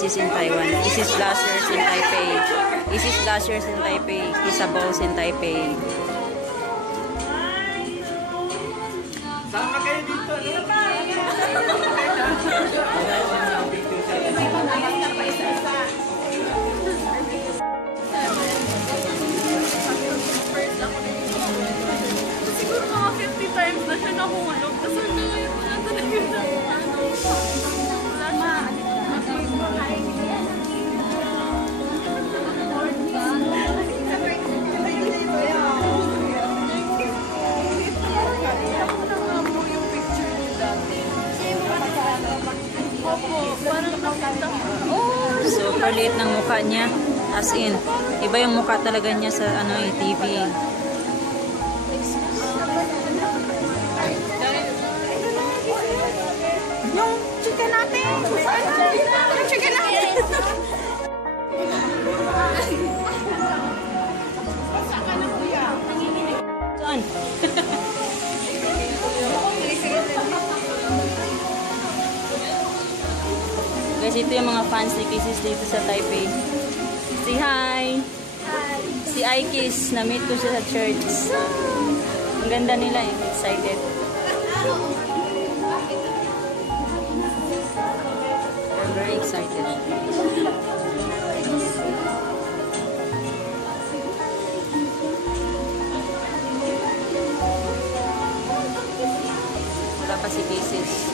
Kisses in Taiwan. Kisses Blushers in Taipei. Kisses Blushers in Taipei. Kissables in Taipei. Sama kayo dito, no? Siguro mga 50 times na siya nahulog. Kasi ngayon wala talaga na super liit ng mukha niya. As in, iba yung mukha talaga niya sa ano, TV. yung chicken natin. Yung chicken natin. Saan? Guys, ito yung mga fans ni Kisses dito sa Taipei. Say hi! Si Aikis, na-meet ko siya sa church. Ang ganda nila eh. Excited. They're very excited. Wala pa si Kisses.